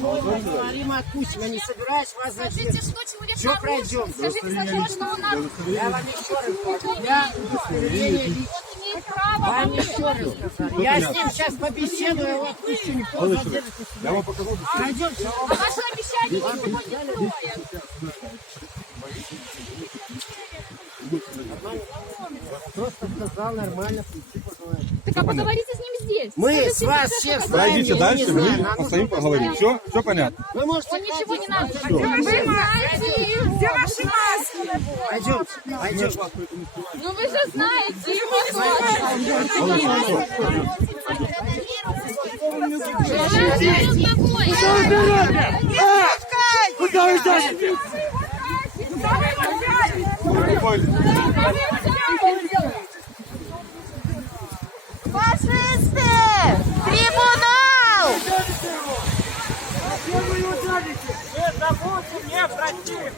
Поговорим, отпустим. Я не собираюсь вас Скажите, задерживать. что человек Все пройдем. Скажите, что у нас Я вам еще раз говорю. Я удостоверение лично. имеет право. Вам еще раз сказали. Я с ним сейчас побеседую, я его отпущу, не буду задерживать. Я вам покажу. Пройдемте. А ваше обещание никого не строят. Просто сказал нормально, прийти поговорить. Так а поговорите с ним здесь. Мы Скажите, с вас что всех хотите. знаем, Пройдите я не дальше, знаю, мы нам постоим, нужно поговорим. Все понятно? Вы можете... Он ничего не надо. Все. Вы знаете, Где ваши маски? Пойдемте, пойдемте. ну вы же знаете его Куда вы тащите? Фашисты! Трибунал! Вы забудьте, мне против.